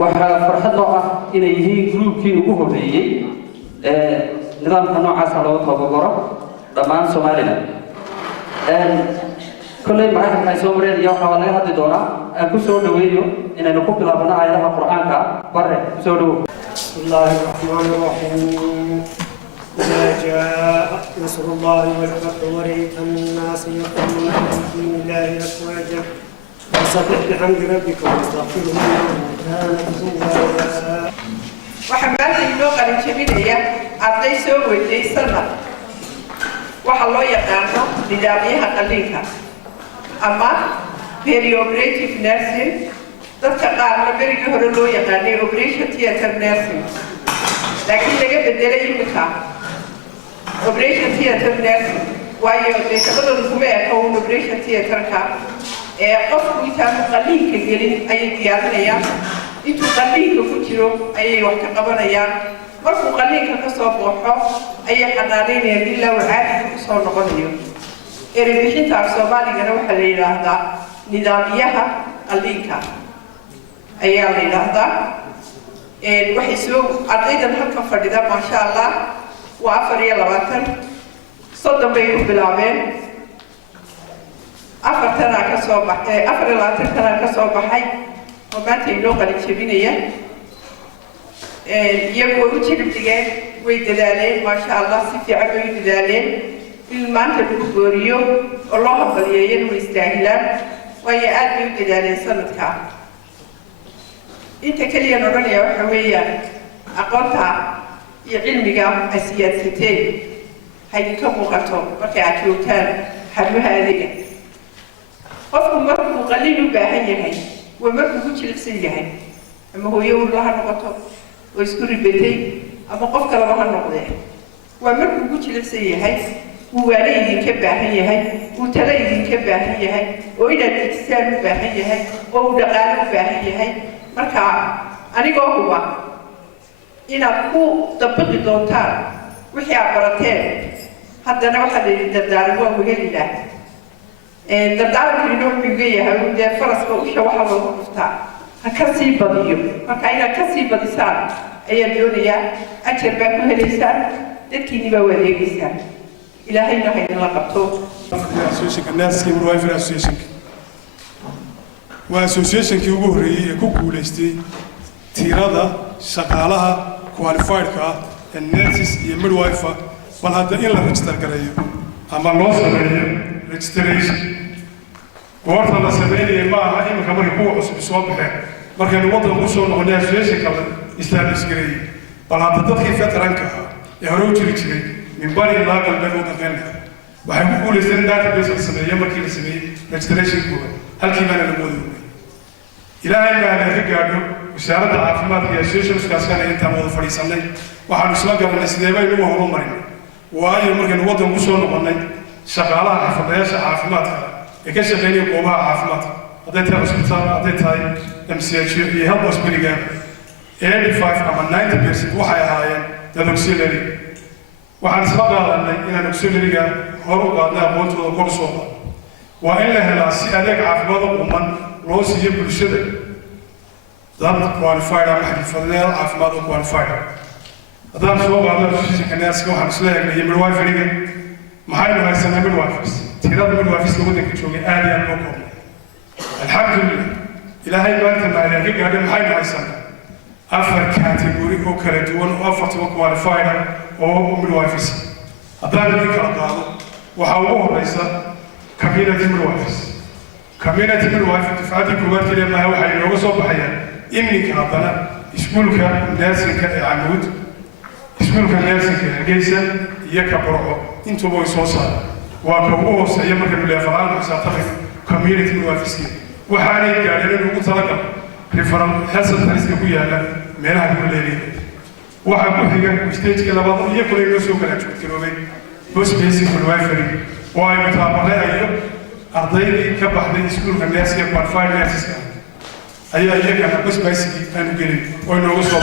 waxaa farxad loo ah inay yihiin groupkii ugu horeeyay nidaamka noocaasa loo tababaro dhammaan Soomaaliland كلنا معاهم ناس أمرين يوم حوالي هذه الدورة أكو سودو ويديو إن نقول بلابنا آياتها القرآن كا بره سودو. بسم الله الرحمن الرحيم. إذا جاء نصر الله والفتح ورأيت الناس يقومون بدين الله أفواجا فسبح بحمد ربك واستغفره إنه كان توابا. وحملت اللغة الجميلة أعطي سوى لي سنة وحلو يقانو لدابيها قليلها. أما perioperative nursing تتقارن بريء هرلو يعني operation theatre nursing لكن لقى بدله يمكا operation theatre nursing وايو لكبر الجماعة كون operation theatre كا قف ويتام قليل كجيلين أي ديارنا إنتو قليل كفتيرو أي وقت قبرنا مرفو قليل كقصة بوحة أي حنانين يبيلا وعاد كقصة نقديو إربيشين تعصباني كانوا حليل هذا نظاميها قليلكا أيام هذا وحسوا أيضا هلك فردا ما شاء الله وأفريا لواتن صدق بيكون بالعمل أفرتنا كصوبح أفر لواتن تنا كصوبحي وما تيلو قليل شبينية يبغوا يجيب تيجي ويدلالين ما شاء الله سيف عبوا يدلالين المانت الكبريو الله بليين ويستاهلان وهي أدي يدلالين سنتها أنت كليا نرني وحويا أقولها علمك السياسيين هاي كم وقتهم وقعت يوتان حلو هذه قفكم مركم قليل باهي هاي ومركم كل سنة هاي أما هو يقول لها نقطه ويذكر البيتي أما قفك لها النقطة ومركم كل سنة هاي ووالدي كباهي هاي وتليدي كباهي هاي وإلى الإجسام باهي هاي ودقالو باهي هاي marka anigoo huba inaad ku dabaqi doontaan wixii aad barateen haddana waxa la dardaaran waa wehelilah dardaarankiina wuxuu leeyahay dee faraska usha waxa loogu dhuftaa ha ka sii badiyo marka inaad ka sii badisaan ayaa doonayaa ajar baa ku helaysaan dadkiini baa wadeegaysaan ilaahayna ha idinla qabto وأسوسيشن كي يقول ري يكون كولستي تيرادا شغالها كواليفايد كا الناس يمر وايفا والهذا إلا ريجستر كريه أما لوس كريه ريجستريشن وقت هذا سبيل ما هاي مكمل يبوع بسوابه مركز الوضع وصل هنا أسوسيشن كذا إسلامي كريه والهذا تدخل فترة كها يهرب تريجري من بني الله قلبه ودخلنا وهم كولستي داتا بيس السنة يمر كي نسميه ريجستريشن كذا هل كمان الموضوع إلهي ما نرجعه وسيارة عافمات هي سيشن سكاسكان أنت موضوع فريساني وحنسلك من السديبة اللي هو هرم مريم وأي مركن وضع مسون وقني شغالة عافمات عافمات إيش غني قوما عافمات هذا ترى سبتان هذا تاي MCH يهب وسبريجام 85 أما 90% وحيا هاي تنوكسيلري وحنسلك على إن نوكسيلري هرم قادنا بونتو كورسوما وإلا هلا سيادك عافمات ومن روسي بالشدة ضمن كواليفاير على حد الفضل عافمات وكواليفاير هذا سوى هذا الشيء كان يسكو حمسلة اللي يمر واي فريق محل ما يسمى من وايفس تيراد من وايفس لو بدك تشوفي آلي الموقع الحمد لله إلى هاي ما أنت ما إلى هيك هذا محل ما يسمى أفر كاتيجوري أو كردون أو أفر كواليفاير أو من وايفس هذا اللي كان وحاوه ليس كمينة من وايفس كمينة من وايفس تفعل كوبرتي لما هو حي لو صوب حيا إني كعبنا اسمولك الناس كعمود اسمولك الناس كجيسة يكبروا انتو بوي صوصا وكوبوه سيمك بالأفعال وسأعتقد كمينة من وايفس وحالي قاعدين نقول طلقة ريفرم حسن تريس كويا لا ميلها كل ليلة وحبوا هيك مستيج كلا بعض يكون ينسوا كلا شو كيلومتر بس بيسي كل وايفري واي متابعة أيوه أرضي كبحدي اسكول الناس كبارفاي ناس كان أيه كان بس بيسي كانوا جري وإنه وصل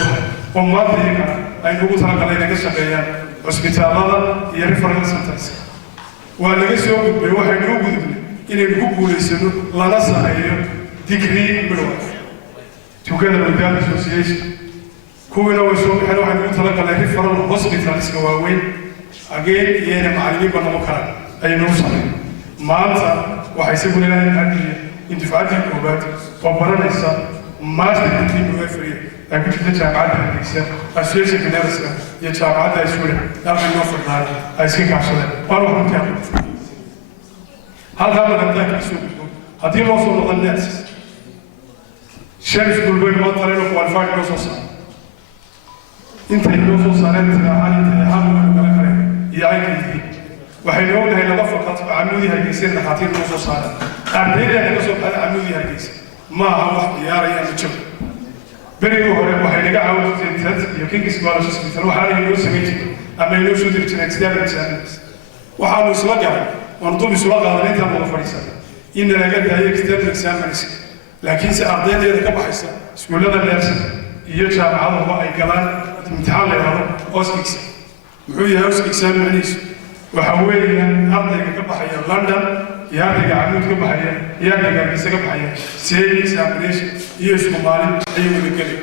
وما تيجي أي نقول ترى كلا ينقص شقيان hospital هذا يرفرنس سنترس وأنا جسوا بيوحي نقول إن نقول يسنو لا نسأ أيه degree بالوقت Together with that association kuwina way soo bixeen waxay ugu talagalay referral hospitals ka waaweyn again iyana macallimiin baa noqon kara ay noo sameeyeen maanta waxay si weyn leedahay hadiya intifaacii koobaad oo baranaysa master degree midwifery ay ku jirta jaamacadda Hargeysa association nurse iyo jaamacadda Isuule dalka noo fadhiyay ay iska kaashadeen waa runtii halkaa laga soo gudbo haddii loo soo noqon nurses شرف قلبي ما طلعوا qualified نصوص أنت النصوص أنا تناهي تناهي من الملك يعيك وحينون هاي نظافة قطع عمودي هالجيسين لحاطين نصوص هذا أردين يعني نصوص هذا عمودي هالجيس ما هو يا ريال بتشوف بني وهرب وحين قاعد عاوز تنتهي يمكن كسبان شو اسمه تروح على ينوس سميتي أما ينوس شو تبي تنكسر تنكسر وحاول سواقع ونطول سواقع هذا أنت ما فريسة إن لقيت هاي كتير تنكسر منسي لكن سأرضين هذا كبحث سكول هذا الناس يجمع على الله كمان امتحان لهذا أوسكس معي أوسكس منيس وحوالي أرضي كبحث لندن يارجع عمود كبحث يارجع بيس كبحث سيري سامريش يسمع مالي أيوة بكلي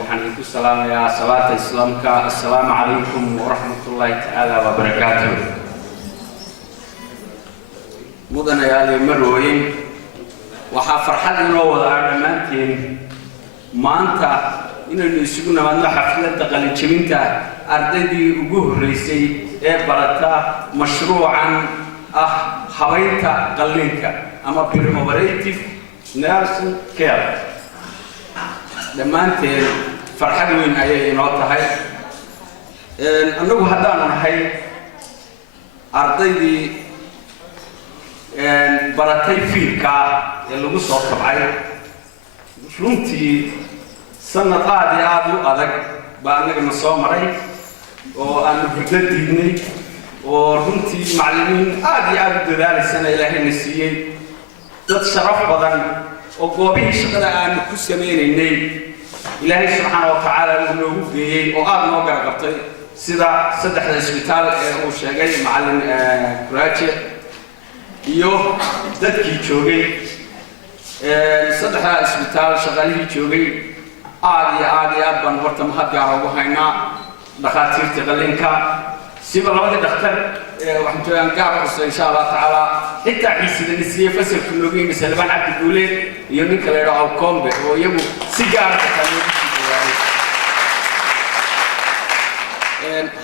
وحنيكم السلام يا صلاة إسلامك السلام عليكم ورحمة الله تعالى وبركاته مدن يا المروين waxaa farxad inoo wada dhammaanteen maanta inaynu isugu nimaadno xafladda qalinjebinta ardaydii ugu horreysay ee barata mashruucan ah habaynta qalliinka ama preoperative nursing care dhammaanteen farxad weyn ayay inoo tahay annagu haddaanu nahay ardaydii baratay fiilka ee lagu soo tabcay runtii sanad aad iyo aad u adag baa annagana soo maray oo aanu hurdo diidnay oo runtii macallimiin aad iyo aad u dadaalaysana ilaahayna siiyey dad sharaf badan oo goobihii shaqada aanu ku sameynaynay ilaahay subxaana wa tacaala uu noogu geeyey oo aad noo garagabtay sida saddexda isbitaal ee uu sheegay macallin kuraaje iyo dadkii joogay saddexda isbitaal shaqaalihii joogay aad iyo aad baan horta mahad gaar ugu haynaa dhakhaatiirta qalliinka siba labadii dhakhtar waxaan joogaan gaar u xusay insha allah tacaala xitaa xiisida nisiye fasalka noogu yimi salbaan cabdi guuleed iyo ninka la yidhaho awkombe oo iyagu si gaara xitaa noogu sii dhawaayay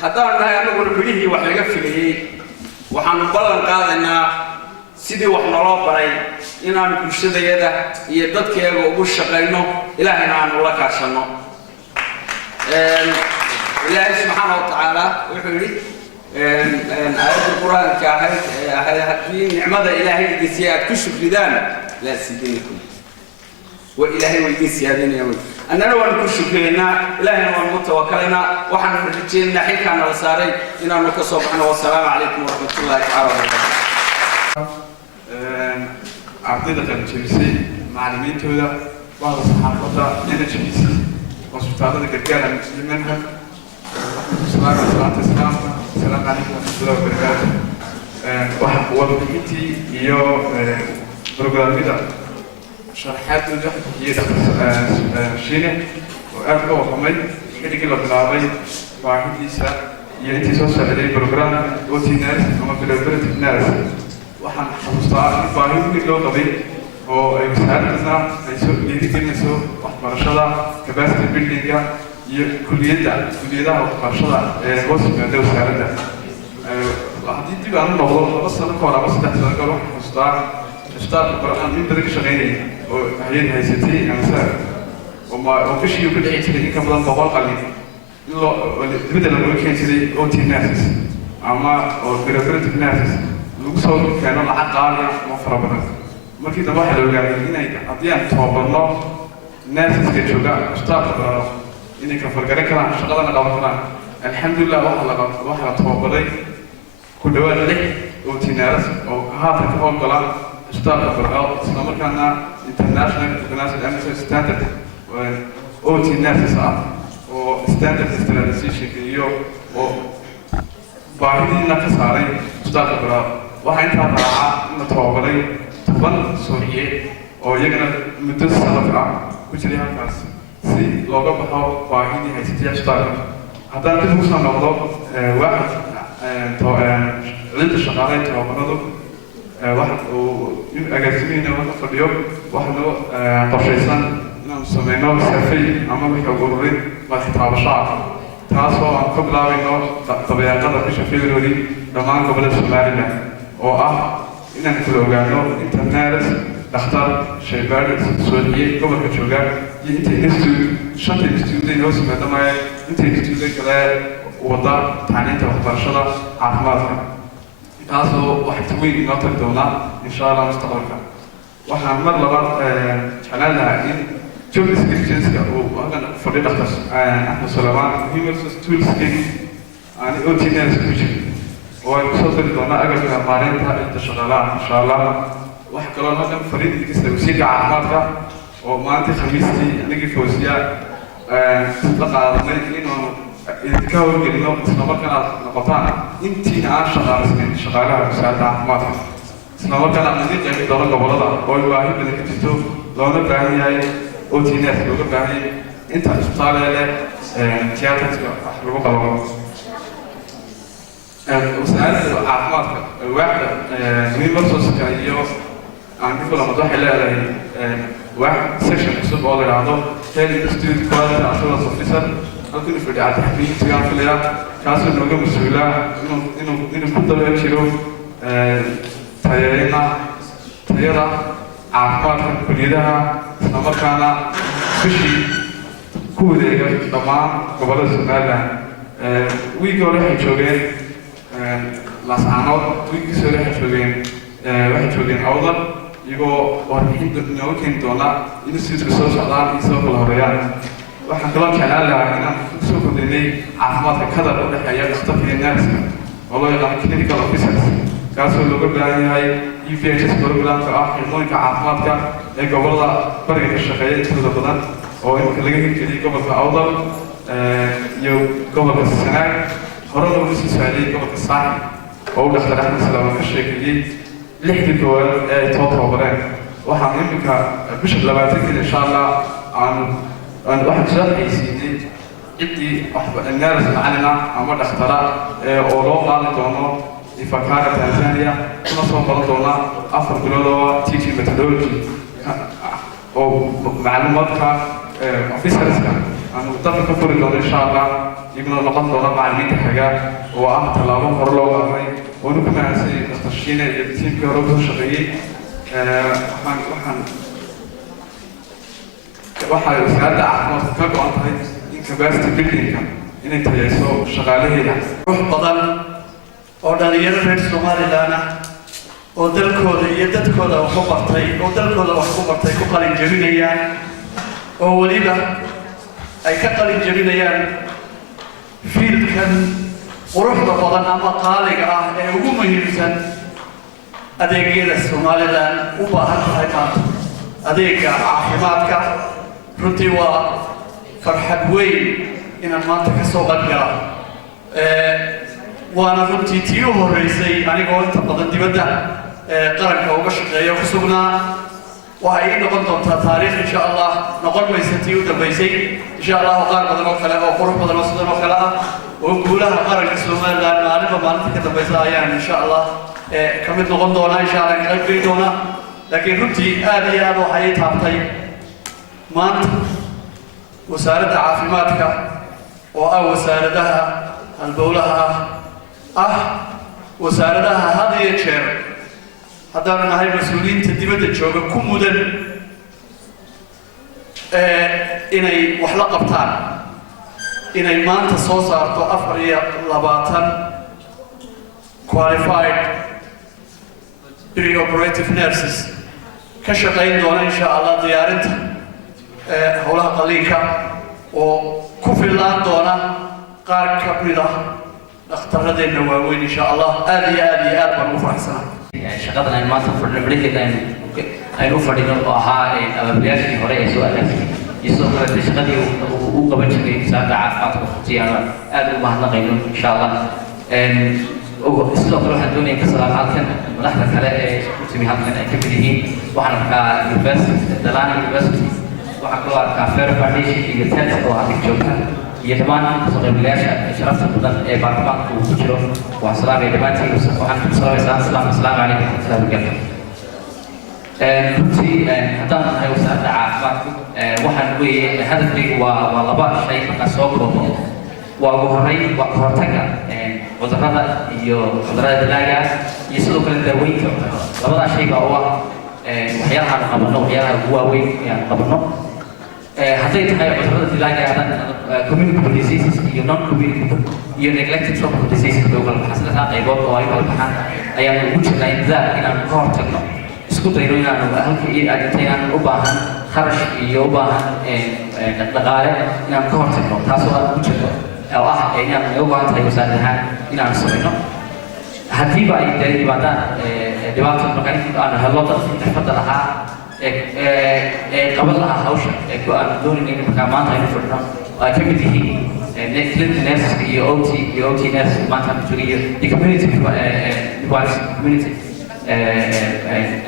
haddaan nahay annaguna midhihii wax laga filayey waxaanu ballan qaadaynaa sidii wax naloo baray inaan bulshadayada iyo dadkeega ugu shaqayno ilaahayna aanu la kaashanno ilaahay subxaana wa tacaala wuxuu yidhi aayadda qur-aanka ahayd haddii nicmada ilaahay idin siiya aad ku shukridaan laa siidinakum wa ilaahay waa idin siyaadinaya annana waan ku shukriyaynaa ilaahayna waan ugu tawakalaynaa waxaanu rajaynaynaa xilkaana la saaray inaanu ka soo baxno wasalaamu calaykum waraxmatullaahi tacaala wabarakaatu ardayda qalinjebisay macallimiintooda wada saxaafadda NHBC hospitaalada gargaar musliminka salaanta islaamka السلام عليكم ورحمة الله وبركاته. وبحكي iyo برنامجنا شرحات الجهد هي شينة وأرجو وحمي حديقي لبناني واحد ليس يأتي سوسة لدي برنامج أوتينارس أما بلوبرت نارس وحن حمصار فاهم كله طبيعي ويساعدنا يسوق يديك نسوق وحمرشلا كباستي بيلدينجا كلية وحمرشلا وصف من دو سعرنا وحدي تبي عن الموضوع بس أنا كورا بس تحت أنا كورا حمصار اشتغل برنامج من درجة شغالي وهي هيستي أنا سعر وما فيش يمكن أي شيء كم بدن بقول قليل بدل ما يمكن شيء أوتينارس أما أو بلوبرت نارس لوكسور كانوا العقارية مفربنا ما كده واحد لو قاعد هنا أضيان توابرنا ناس كتشوجا اشتاق إني كفرقنا كنا شغلنا قبلنا الحمد لله واحد توابري كل واحد له أوتينارس أو هذا كمان قلنا اشتاق برا سلام كنا international international standard أوتينارس أو standard standardization كيو أو باهدين نقص عليه اشتاق برا waxaa intaa raaca in la tababaray toban Soomaaliyeed oo iyagana muddo sanad ah ku jiray halkaas si looga baxo baahidii haysatay isbitaalka haddaan dib ugu soo noqdo ciidda shaqaaleyn tababaradu waxa uu agaasimayna wada fadhiyo waxa noo qorshaysan inaan sameyno survey ama wixii ururin madax taabasho ah taasoo aan ka bilaabayno dabeeqada bisha February dhammaan gobollada Somaliland oo ah inaan kula ogaano inta nurse dhakhtar shaybaadh suuliye gobolka jooga iyo inta shanta institute inoo sameeyay inta institute kale wada tacliinta waxbarashada caafimaadka taasoo wax weyn inoo tari doona insha Allah mustaqbalka waxaan mar labaad jeclaan lahaa in job descriptionska oo halkan fadhi dhakhtar Axmed Sulaiman human tools aan OTNS ku jiro oo ay kusoo dari doonaa agabka maareynta inta shaqaalaha insha Allah wax kaloo halkan fadhiidii kasta wasiirka caafimaadka oo maanta khamiistii anigii Fawziya la qaadanay inaanu idinka howlgelino isla markaana noqotaan intii aan shaqaalaysanin shaqaalaha wasaaradda caafimaadka isla markaana aan idin qeybi doono gobollada oo ay baahi badan ka jirto loona baahan yahay OTNS looga baahan yahay inta isbitaalada tiyaatarka wax lagu qabano wasaaradda caafimaadka waaxda muhiimad sooska iyo aan ku kala madax leedahay waax section cusub oo la yiraahdo health institute quality assurance officer halkan fadhi aad xafiiska filaya kaasoo nooga mas'uula inuu ku daba jiro tayada caafimaadka kuliyadaha isla markaana bishii ku wareega dhammaan gobollada Somaliland wiigii hore waxay joogeen laascaanood wiigii soo waxay joogeen awdal iyagoo warbixin inooga keeni doona institute soo socdaan iyo soo kala horeeyaan waxaan kaloo jeclaan lahaa inaan kusoo kordhinay caafimaadka kadar u dhexeeya dhakhtarka iyo nurska oo loo yaqaano clinical officers kaasoo looga baahan yahay EVHS programka ah xirmooyinka caafimaadka ee gobollada bariga ka shaqeeya intooda badan oo imika laga hirgeliyay gobolka awdal iyo gobolka Sanaag horena ugu sii saaciday gobolka Saaxil oo u dhakhtar Axmed Sulaiman ka sheekeeyey lixdii koowaad ee tababareen waxaan imika bisha 20 insha Allah waxaan soo xaysiinay ciddii nurse macallina ama dhakhtara oo loo qaadi doono ifakaara Tanzania kuna soo baran doona 4 bilood oo teaching methodology oo macluumaadka officerska aan dadka ka furi doono insha Allah iyaguna noqon doona macallimiinta xaga oo ah talaabo hor loo qaaday oo ku mahadsan dhakhtarshiina iyo tiimkii hore u shaqeeyay waxay wasaaradda caafimaadka ka go'an tahay in capacity buildingka inay tayayso shaqaalaheeda ruux badan oo dhalinyaro reer Somaliland ah oo dalkooda iyo dadkooda wax ku bartay ku qalin jabinayaan oo waliba ay ka qalin jabinayaan fiilkan quruxda badan ama qaaliga ah ee ugu muhiimsan adeegyada Somaliland u baahan tahay maanta adeegga caafimaadka runtii waa farxad weyn inaan maanta ka soo qaybgala waana runtii tii u horeysay anigoo inta badan dibadda qaranka uga shaqeeyo ku sugnaa waxay ii noqon doontaa taariikh insha Allah noqon maysa tii u dambeysay insha Allah qaar badan oo kale oo qurux badan oo sidan oo kale ah oo guulaha qaranka Somaliland maalinta ka dambeysa ayaan insha Allah ka mid noqon doona insha Allah ka qayb doona laakiin runtii aad iyo aad waxay taabtay maanta wasaaradda caafimaadka oo ah wasaaradaha halbowlaha ah wasaaradaha had iyo jeer haddaan nahay mas'uuliyiinta dibadda jooga ku mudan inay wax la qabtaan inay maanta soo saarto 24 qualified pre-operative nurses ka shaqayn doona insha Allah diyaarinta howlaha qaliinka oo ku filaan doona qaar ka mid ah dhakhtarradeena waaweyn insha Allah aad iyo aad baan u faraxsanahay shaqadan aan maanta fadhino barigeeda aynu u fadhino oo ahaa abaabyaashii hore ee soo agaasay iyo sidoo kale shaqadii uu qaban jiray wasaaradda caafimaadka waqtiyada aad u mahadnaqayno insha Allah sidoo kale waxaan doonayaa ka salaam halkan madaxda kale ee ku timi halkan ay ka mid yihiin waxaan arkaa Dalana University waxaa kaloo arkaa fair foundation iyo tent oo halka joogta iyo dhammaan kasoo qaybgalayaasha sharafta badan ee baarlamaanka uu ku jiro waa salaamaya dhammaantiin waxaan ku salaamaysaa asalaamu calaykum waraxmatullahi wabarakaatu runtii haddaan nahay wasaaradda caafimaadku waxaan weeye hadafkaygu waa laba shay markaan soo koobo waa ugu horreyn waa ka hortagga cudurrada iyo cudurrada dilaaga iyo sidoo kale daaweynta labadaa shay baa u ah waxyaalaha aan qabanno waxyaalaha ugu waaweyn ee aan qabanno hadday tahay cudurrada dilaaga communicable diseases iyo non-communicable iyo neglected tropical diseases bay u kala baxaan saddexdaa qaybood oo ay kala baxaan ayaan ugu jirnaa dadaal inaan ka hortagno isku dayno inaanu halka intaan u baahan kharash iyo u baahan dhaqaale inaan ka hortagno taasoo aan ugu jirno oo ah inaan naga go-an tahay wasaarad ahaan inaan samayno haddiiba ay dee yimaadaan dhibaato marka aan hello dadkii xirfadda lahaa qaban lahaa hawsha aan doonayna markaa maanta aynu fadhino ay ka mid yihiin clinical nurses iyo OT nurses maanta ku jira iyo community device community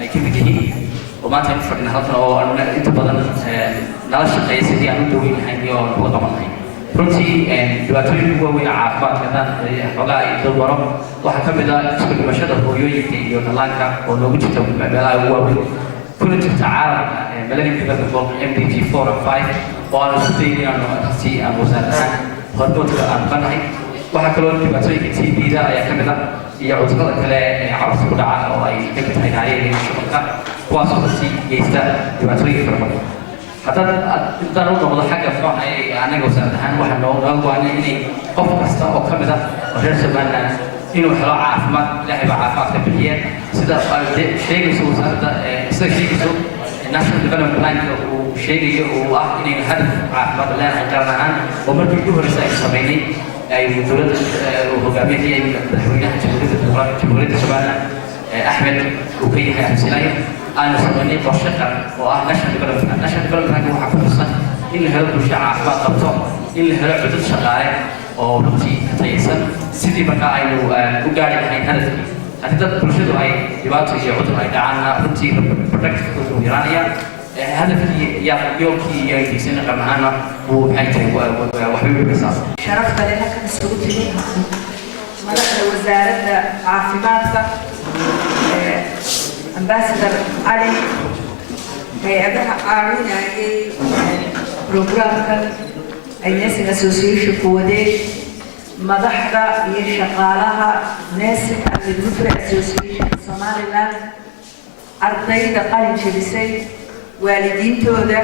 ay ka mid yihiin oo maanta aynu fadhino halkan oo inta badan nala shaqeeya sidii aan u daweyn lahayn iyo aan uga qaban lahayn runtii dhibaatooyinka ugu waaweyn caafimaadka haddaan xoogaa ay dul maro waxaa ka mid ah isku dhimashada hooyooyinka iyo dhallaanka oo noogu jirta meelaha ugu waaweyn kuna jirta caalamka millennium development goal MDG 4 and 5 oo aan isku dayin inaanu si aan wasaaradahaan hormoodka aan banahay waxaa kaloo dhibaatooyinka TB-da ayaa ka mid ah iyo cudurrada kale ee carruurta ku dhaca oo ay ka mid tahay naayada iyo shubanka kuwaasoo runtii geysta dhibaatooyinka fara badan haddaan u noqdo xagga nooca anaga wasaarad ahaan waxaa nooga go-aanay inay qof kasta oo ka mid ah oo reer somaliland inuu helo caafimaad ilaahay baa caafimaadka bixiya sida sheegayso wasaaradda sida sheegayso national development planka uu sheegayo uu ah inaynu hadaf caafimaad leenahay qaran ahaan oo markii ugu horreysa aynu samaynay ay dowladda uu hogaamiyay madaxweynaha jamhuuriyadda somaliland axmed uu ka yahay xamsilaayo aanu samaynay qorshe qaran oo ah national development planka waxaa ku xusan in la helo bulsho caafimaad qabto in la helo cudud shaqaale oo runtii tayaysan sidii markaa aynu u gaari lahayn hadafkii haddii dad bulshadu ay dhibaato iyo cudur ay dhacaanna runtii productkooda uu yaraanaya hadafkii yoolkii iyo aydigsana qaran ahaana wuu maxay tahay waxbay weybaysaa sharafta leh halkan isugu timi madaxda wasaaradda caafimaadka ambassador Ali hay-adaha caawinayay programkan ay nursing association-ku wadeen madaxda iyo shaqaalaha nursing and midwifery association Somaliland ardayda qalin jebisay waalidiintooda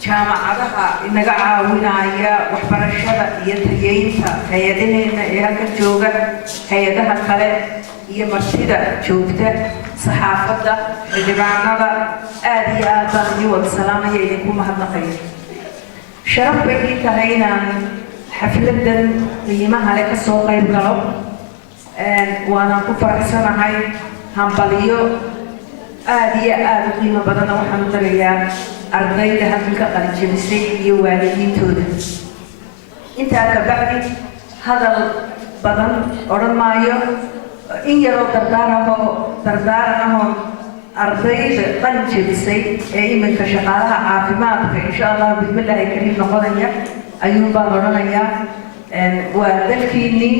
jaamacadaha inaga caawinaya waxbarashada iyo tayeynta hay-adaheena ee halkan jooga hay-adaha kale iyo martida joogta saxaafadda xildhibaanada aad iyo aad baan idin wada salaamaya idinku mahadnaqaya sharaf bay ii tahay inaan xafladan qiimaha leh ka soo qayb galo waanaan ku faraxsanahay hambaliyo aad iyo aad u qiimo badanna waxaan u darayaa ardayda halkan ka qalin jebisay iyo waalidiintooda intaa ka bacdi hadal badan odhan maayo in yaroo dardaaran ahoo ardayda qalin jebisay ee iminka shaqaalaha caafimaadka insha allah bismillaahi kariim noqonaya ayuun baan odhanayaa waa dadkiinnii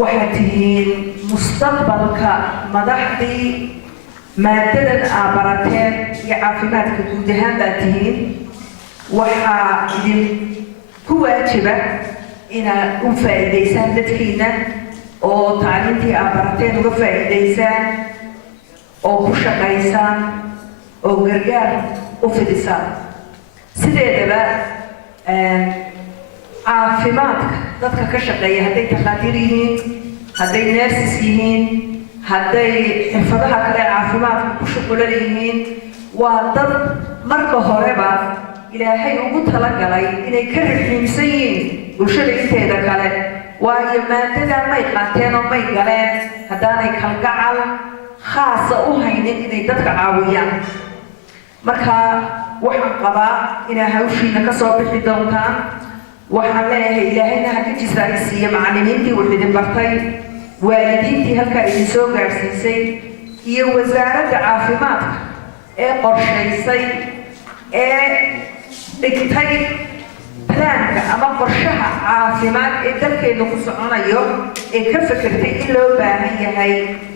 waxaad tihiin mustaqbalka madaxdii maadadan aa barateen iyo caafimaadka guud ahaan baad tihiin waxaa idin ku waajiba inaad u faa'iidaysaan dadkiina oo tacliintii aa barateen uga faa'iidaysaan oo ku shaqaysaan oo gargaar u fidisaan sideedaba caafimaadka dadka ka shaqeeya hadday takhaatiir yihiin hadday nurses yihiin hadday xirfadaha kale caafimaadka ku shuqulan yihiin waa dad marka horeba ilaahay ugu talagalay inay ka raxiimsan yihiin bulshada inteeda kale waayo maadadaa may qaateen oo may galeen haddaanay kalgacal khaasa u haynin inay dadka caawiyaan marka waxaan qabaa inaa hawshiina ka soo bixi doontaan waxaan leeyahay ilaahayna ha ka jisraaysiiya macallimiintii wax idin bartay waalidiintii halkaa idin soo gaadhsiisay iyo wasaaradda caafimaadka qorshaysay dhigtay balaanka ama qorshaha caafimaad dalkeenu ku soconayo ka fikirtay in loo baahan yahay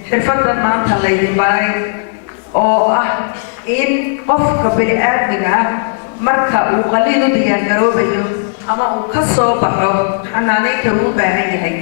xirfadan maanta laydin baray oo ah in qofka bini'aadmiga ah marka uu qaliin u diyaar garoobayo ama uu ka soo baxo xanaanaynta uu u baahan yahay